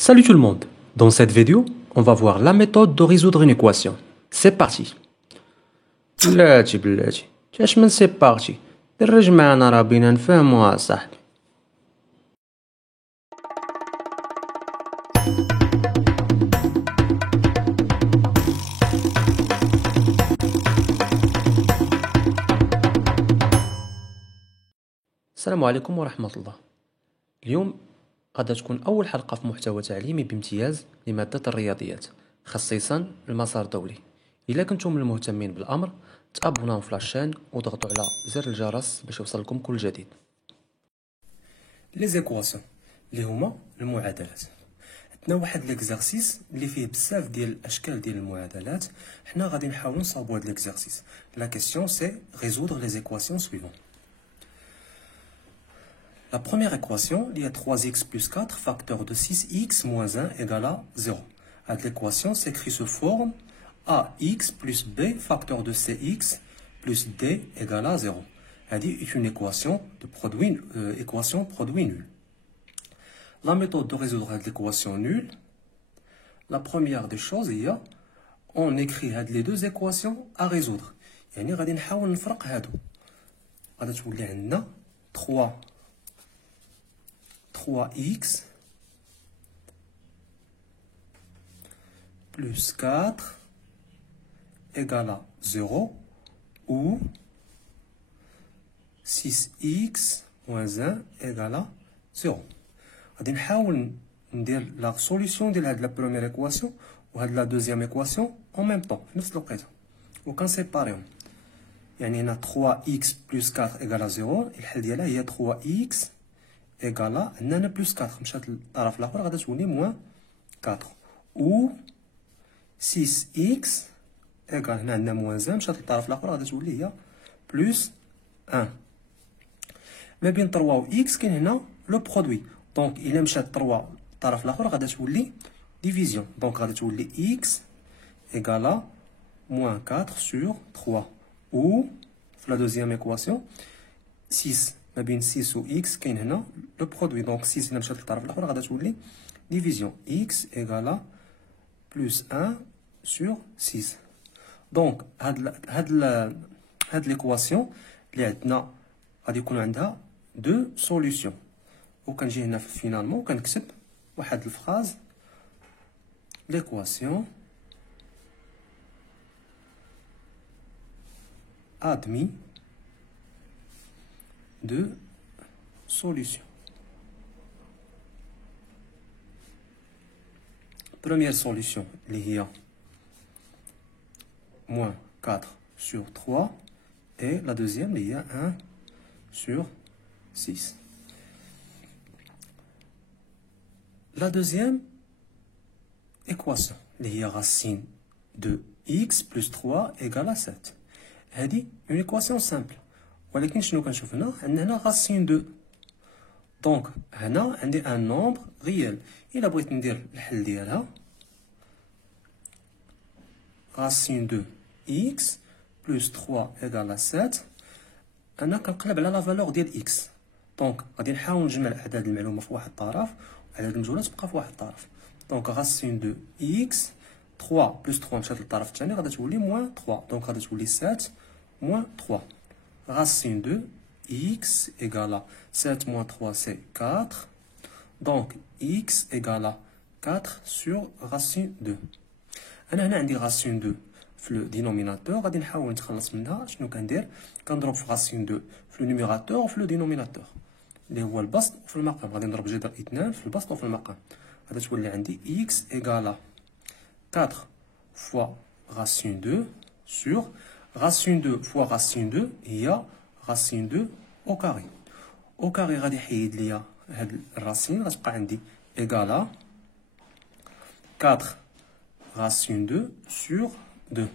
Salut tout le monde. Dans cette vidéo, on va voir la méthode de résoudre une équation. C'est parti. بلاتي كاش من سي بارتي درج معنا راه بينا نفهموها صاحبي. السلام عليكم ورحمة الله. اليوم غادا تكون أول حلقة في محتوى تعليمي بامتياز لمادة الرياضيات، خصيصا المسار الدولي. إلا كنتم من المهتمين بالأمر تابوناو في لاشين وضغطوا على زر الجرس باش يوصلكم كل جديد. لي زيكواسيون اللي هما المعادلات. عندنا واحد ليكزارسيس اللي فيه بزاف ديال الاشكال ديال المعادلات. حنا غادي نحاولوا نصاوبوا هاد ليكزارسيس. لا كيسيون سي résoudre les équations suivantes. La première équation, il y a 3x plus 4 facteur de 6x moins 1 égale à 0. L'équation s'écrit sous forme ax plus b facteur de cx plus d égale à 0. C'est une équation de produit nul. La méthode de résoudre l'équation nulle, la première des choses, il y a on écrit les deux équations à résoudre. يعني غادي نحاول نفرق هادو. غادي تولي عندنا 3x plus 4 égale à 0 ou 6x moins 1 égale à 0. غادي نحاول ندير لا سوليسيون ديال هاد لا بروميير ايكواسيون وهاد لا دوزيام ايكواسيون اون ميم طون في نفس الوقيته وكنسيباريهم. يعني هنا 3x plus 4 égale à 0. الحل ديالها هي 3x égale عندنا بلس 4 مشات للطرف الاخر غادا تولي موان 4 و 6x égale هنا عندنا موان 1 مشات للطرف الاخر غادا تولي هي بلس 1. ما بين 3 و x كاين هنا لو برودوي. دونك الا مشات 3 للطرف الاخر غادا تولي ديفيزيون. دونك غادا تولي x égale موان 4 sur 3 ou في لا دوزيام ايكواسيون 6 ما بين 6 و x كاين هنا لو برودوي. دونك 6 الا مشات للطرف الاخر غادا تولي ديفيزيون x égale بلس 1 sur 6. دونك هاد ليكواسيون اللي عندنا غادي يكون عندها دو سوليوشن. وكنجي هنا في فينالمون كنكتب واحد الفراز ليكواسيون admis de solution. Première solution, il y a moins 4 sur 3 et la deuxième, il y a 1 sur 6. La deuxième équation, il y a racine de x plus 3 égale à 7. هذه une équation simple. ولكن شنو كنشوف هنا؟ عندنا هنا racine 2. دونك هنا عندي ان نومبر ريال. الا بغيت ندير الحل ديالها racine 2 x plus 3 égale à 7. انا كنقلب على لا فالور ديال x. دونك غادي نحاول نجمع اعداد المعلومه في واحد الطرف وعدد المجهولات تبقى في واحد الطرف. دونك racine 2 x 3 plus 3 مشات للطرف الثاني غادي تولي موان 3. دونك غادي تولي 7 moins 3. Racine de x égale à 7 moins 3, c'est 4. Donc, x égale à 4 sur racine 2. أنا هنا عندي racine 2 في le dénominateur. غادي نحاول نتخلص منها. شنو كندير؟ كنضرب في racine 2 في le numérateur وفي le dénominateur اللي هو البسط وفي المقام. غادي نضرب جذر 2 في البسط وفي المقام. غادي تولي عندي x égale à 4 fois racine 2 sur racine 2 fois racine 2 هي racine 2 au carré. au carré غادي يحيد ليا هاد الراسين غتبقى عندي égale 4 racine 2 sur 2.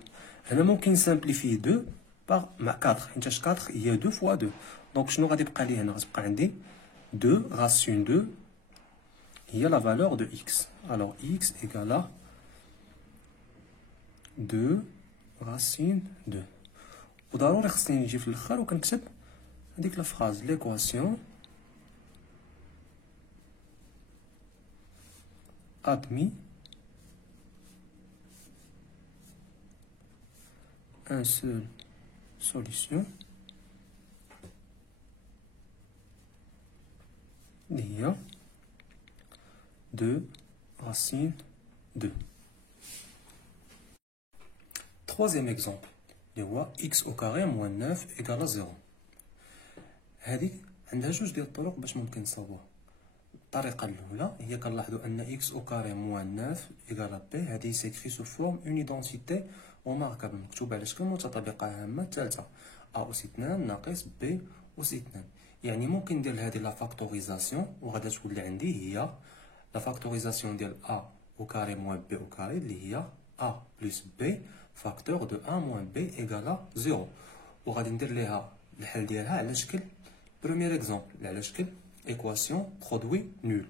هنا ممكن نسامبليفي 2 par 4 حيت 4 هي 2 fois 2. دونك شنو غادي يبقى لي هنا؟ غتبقى عندي 2 racine 2 هي la valeur de x. alors x égale 2 racine 2. وضروري خصني نجي في الاخر وكنكتب هذيك لا فراز ليكواسيون admis un seul solution اللي هي 2 racine 2. Troisième exemple اللي هو x au carré moins 9 égale à 0. هذه عندها جوج ديال الطرق باش ممكن نصاوبوها. الطريقة الأولى هي كنلاحظوا أن x au carré moins 9 égale à b. هذه سيكري سو فورم اون ايدونتيتي remarquable مكتوبة على شكل متطابقة هامة ثالثة a أس 2 ناقص b أس 2. يعني ممكن ندير هذه لا فاكتوريزاسيون وغادا تولي عندي هي لا فاكتوريزاسيون ديال a au carré moins b au carré اللي هي a plus b فاكتور دو a moins b إيكالا 0. وغادي ندير ليها الحل ديالها على شكل بروميير اكزومبل على شكل ايكواسيون برودوي نول.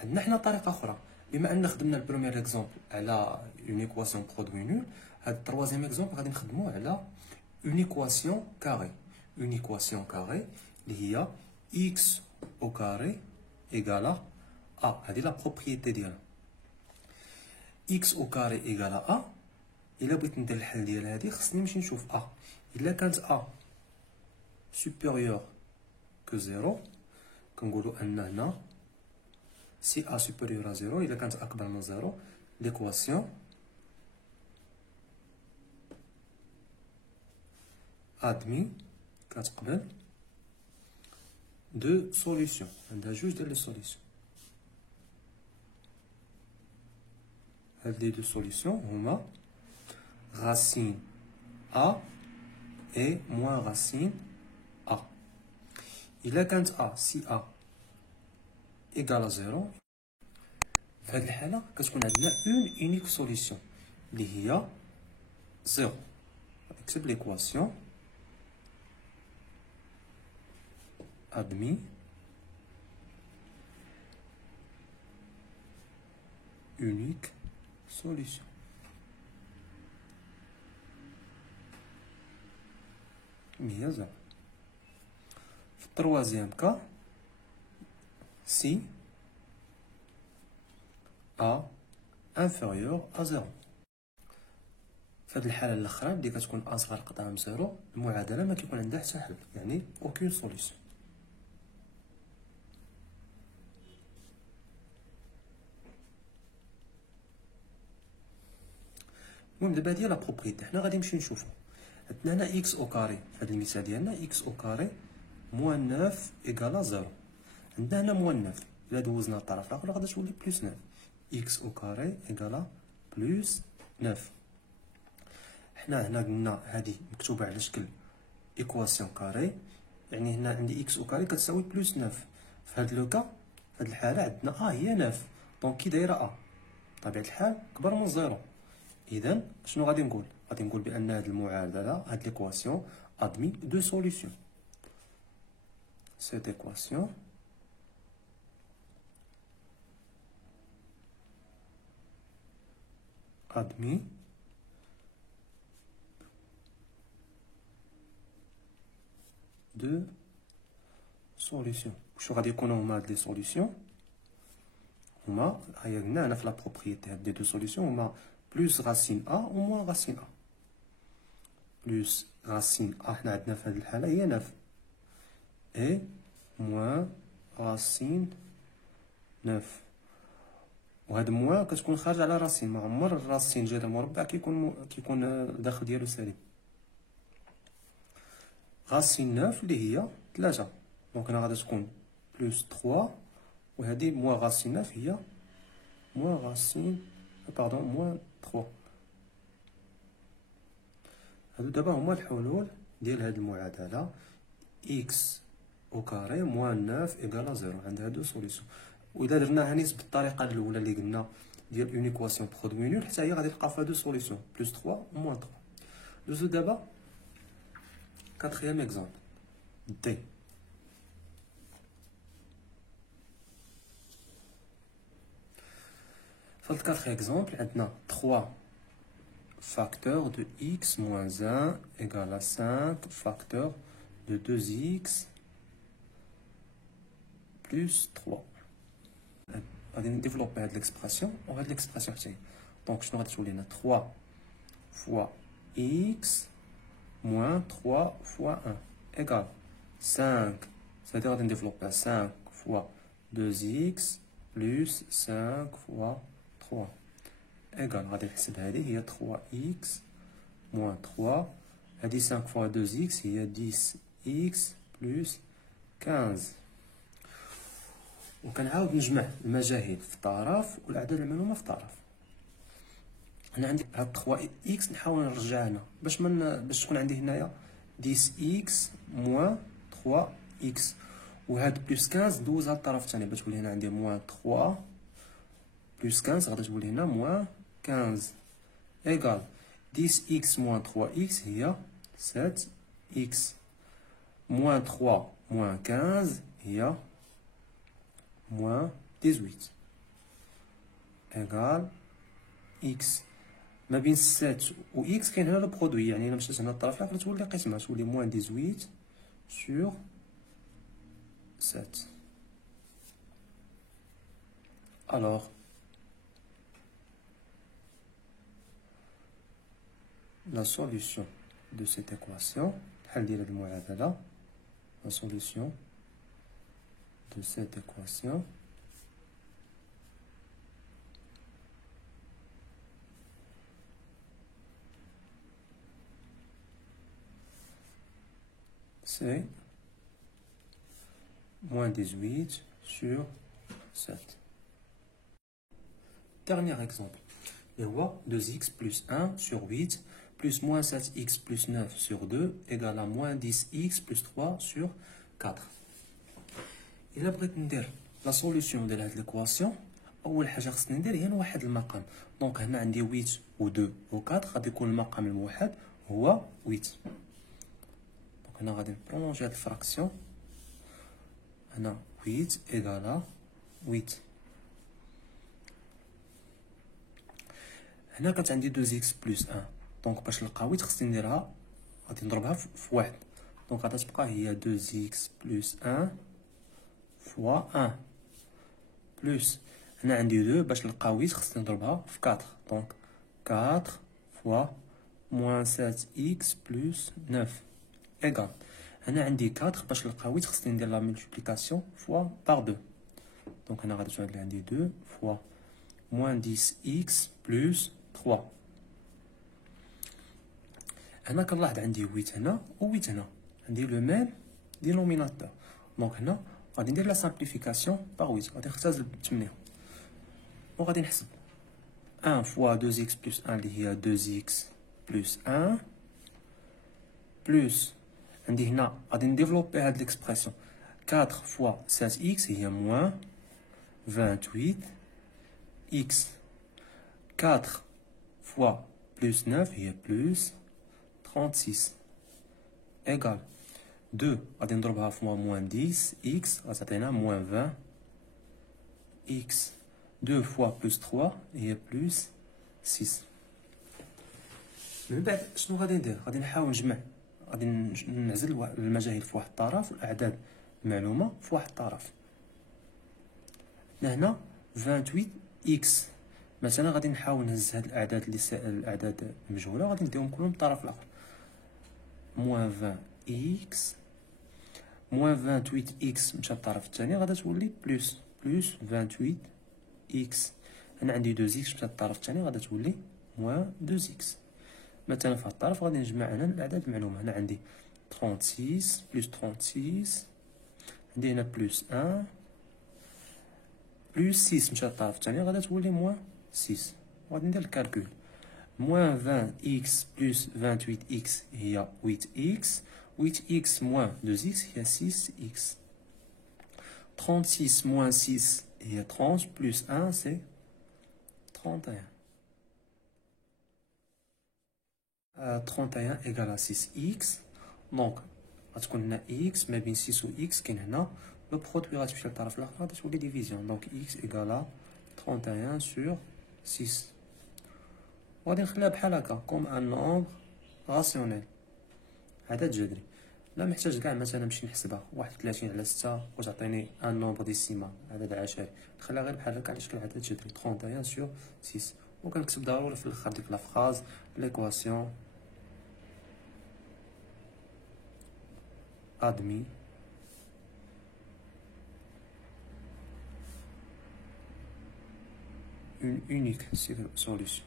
عندنا حنا طريقه اخرى بما ان خدمنا البروميير اكزومبل على اون ايكواسيون برودوي نول. هاد التروازيام اكزومبل غادي نخدموه على اون ايكواسيون كاري. اون ايكواسيون كاري اللي هي x au carré égale à a. هذه لا بروبريتي ديالها x au carré égale à a. الا بغيت ندير الحل ديال هذه خصني نمشي نشوف a. الا كانت a supérieur que 0 كنقولوا ان هنا si a supérieur à 0 الا كانت اكبر من 0 l'équation admis كتقبل دو سوليسيون. عندها جوج ديال لي سوليسيون. هاد لي دو سوليسيون هما racine a et moins racine a. إلا كانت a si a égale à 0 في هاد الحالة كتكون عندنا اون اونيك سوليسيون اللي هي 0. نكتب ليكواسيون admis unique solution. هي 0. في التروازيام كا si a inférieur à 0. في هذه الحالة الأخرى اللي كتكون a صغر قطعة من 0 المعادلة ما كيكون عندها حتى حل يعني aucune solution. المهم دابا هادي لا بروبريتي حنا غادي نمشيو نشوفو. عندنا هنا x au carré في هذا المثال ديالنا x au carré moins 9 égale à 0. عندنا هنا moins 9 إلا دوزنا الطرف الآخر غادي تولي بلس 9 x au carré égale à plus 9. حنا هنا قلنا هادي مكتوبة على شكل إيكواسيون كاري يعني هنا عندي x au carré كتساوي بلس 9. في هاد لو كا في هاد الحالة عندنا هي 9 دونك كي دايرة بطبيعة الحال كبر من 0. إذا شنو غادي نقول؟ غادي نقول بأن هاد المعادلة هاد ليكواسيون admis deux solutions. Cette équation admis deux solutions. شو غادي يكونوا هما هاد لي سوليسيون؟ هما هيا قلنا هنا في لا بروبريتي هاد لي دو سوليسيون هما plus racine a ou moins racine a. Plus racine a حنا عندنا في هذه الحالة هي 9 et moins racine 9. وهاد موان كتكون خارج على راسين. ما عمر الراسين جذر مربع كيكون الداخل ديالو سالب. راسين 9 اللي هي 3 دونك هنا غادي تكون بلس 3 وهذه موان راسين 9 هي موان راسين باردون موان 3. هادو دابا هما الحلول ديال هاد المعادلة x au carré moins 9 égale à 0. عندها دو سوليسيون. وإلا درناها نيت بالطريقة الأولى اللي قلنا ديال اون ايكواسيون برودوي نول حتى هي غادي تلقى فيها دو سوليسيون بلس 3 و موان 3. دوزو دابا كاتريام اكزامبل دي. في الكاتريام اكزامبل عندنا 3 facteur de x moins 1 égale à 5 facteur de 2x plus 3. غادي نديفلوبي هاد ليكسبرسيون وهاد ليكسبرسيون حتى هي. دونك شنو غادي تولي لنا 3 فوا إكس موان 3 فوا 1 إيكال 5. c'est-à-dire غادي نديفلوبي 5 فوا 2x بلس 5 فوا 3 إيكال غادي نحسب هادي هي 3x موان 3. هادي 5 فوا 2x هي 10x بلس 15. وكنعاود نجمع المجاهيل في الطرف والاعداد المعلومه في الطرف. انا عندي هاد 3 اكس نحاول نرجع هنا باش تكون عندي هنايا 10 اكس موان 3 اكس، وهاد بلس 15 ندوزها للطرف الثاني باش تولي هنا عندي موان 3 بلس 15 غادي تولي هنا موان 15 ايكال 10 اكس موان 3 اكس هي 7 اكس موان 3 موان 15 هي moins 18 égal x. ما بين 7 و x كاين هنا لو برودوي، يعني الا مشيت هنا الطرف الاخر تولي قسمه تولي moins 18 sur 7. alors la solution de cette équation الحل ديال هاد المعادله la solution de cette équation c'est moins 18 sur 7. Dernier exemple. Et on voit 2x plus 1 sur 8 plus moins 7x plus 9 sur 2 égale à moins 10x plus 3 sur 4. إلا بغيت ندير لا سوليسيون ديال هاد ليكواسيون، أول حاجة خصني ندير هي نوحد المقام. دونك هنا عندي 8 و 2 و 4 غادي يكون المقام الموحد هو 8. دونك هنا غادي نبرولونجي هاد الفراكسيون. هنا 8 إيكالا 8. هنا كانت عندي 2x بلس 1. دونك باش نلقى 8 خصني نديرها غادي نضربها في 1. دونك غادي تبقى هي 2x بلس 1 فوا 1 بلس هنا عندي 2 باش نلقى 8 خصني نضربها في 4. دونك 4 فوا موان 7x بلس 9 إيكال هنا عندي 4 باش نلقى 8 خصني ندير لا ملتيبليكاسيون فوا بار 2. دونك هنا غادي تولي عندي 2 فوا موان 10x بلس 3. هنا كنلاحظ عندي 8 هنا و 8 هنا عندي لو ميم دينوميناتور. دونك هنا غادي ندير لا سامبليفيكاسيون باغ 8. غادي نختزل ب8 وغادي نحسب 1 فوا 2x بلس 1 اللي هي 2x بلس 1 بلس عندي هنا غادي نديفلوبي هاد ليكسبرسيون 4 فوا 7x هي موان 28 x 4 فوا بلس 9 هي بلس 36 إيكال 2 غادي نضربها في موان 10 x غتعطينا موان 20 x 2 فوا بلس 3 هي بلس 6. من بعد شنو غادي ندير؟ غادي نحاول نجمع، غادي نعزل المجاهيل في واحد الطرف والاعداد المعلومه في واحد الطرف. هنا 28 x مثلا غادي نحاول نهز هاد الاعداد اللي الاعداد المجهوله غادي نديهم كلهم للطرف الاخر. موان 20 x موان 28 x مشى للطرف الثاني غادي تولي بلس 28 x. هنا عندي 2 x مشى للطرف الثاني غادي تولي موان 2 x. مثلا في هاد الطرف غادي نجمع هنا الاعداد المعلومه. هنا عندي 36 بلس 36 عندي هنا بلس 1 بلس 6 مشى للطرف الثاني غادي تولي موان 6. غادي ندير الكالكول موان 20 x بلس 28 x هي 8 x 8 x موان 2 x هي 6 x 36 موان 6 هي 30 بلس 1 سي 31. 31 égale à 6x. دونك غتكون هنا x ما بين 6 و x كاين هنا لو برودوي غتمشي للطرف الاخر غادي تولي ديفيزيون. دونك x égale à 31 sur 6. وغادي نخليها بحال هكا كوم ان نومبر راسيونيل عدد جذري. لا محتاج كاع مثلا نمشي نحسبها 31 على 6 وتعطيني ان نومبر ديسيمال عدد عشري، نخليها غير بحال هكا على شكل عدد جذري 31 sur 6 وكنكتب ضروري في الاخر ديك لا فراز ليكواسيون admis une unique solution.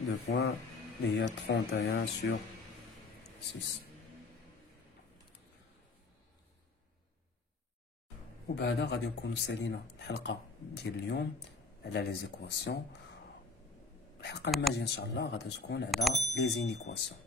Deux points, il y a 31 sur 6. وبهذا غادي نكونوا سالينا الحلقه ديال اليوم على لي زيكواسيون. الحلقه الماجيه ان شاء الله غادي تكون على لي زينيكواسيون.